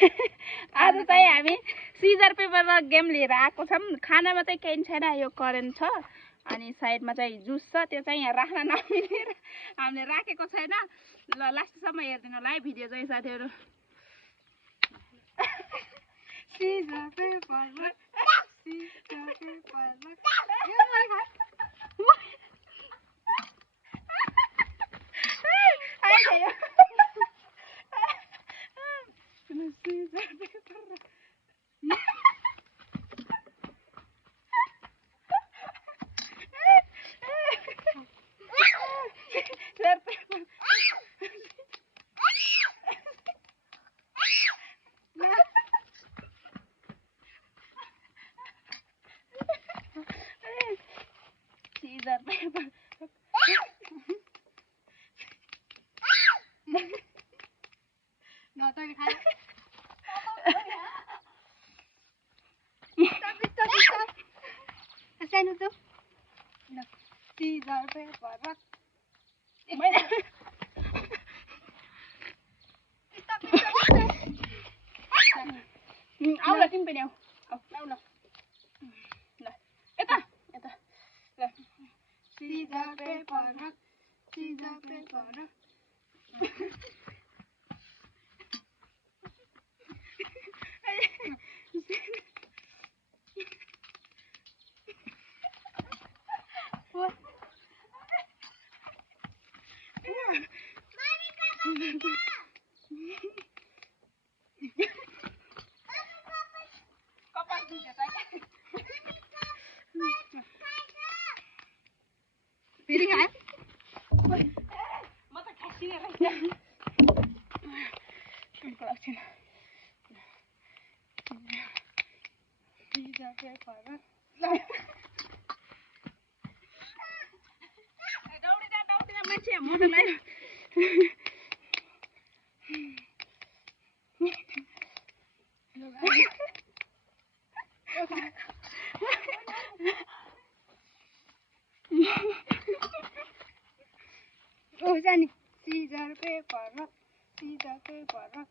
आज चाहिँ हामी सिजर पेपर र गेम लिएर आएको छौँ। खानामा चाहिँ केही छैन, यो करेन्ट छ अनि साइडमा चाहिँ जुस छ, त्यो चाहिँ यहाँ राख्न नमिलेर हामीले राखेको छैन। ल लास्टसम्म हेरिदिनु होला है भिडियो चाहिँ साथीहरू। Scissor paper rock scissor paper rock सानो त सिजर पेपर रक आउला तिमी पनि आऊ आऊ ल यता यता ल scissor paper rock scissor paper rock फेरि खायो म त खासिने रहेछ सिजर पेपर रक दौडिँदा मान्छे मोटो लाग्यो। जाने scissor paper rock scissor paper rock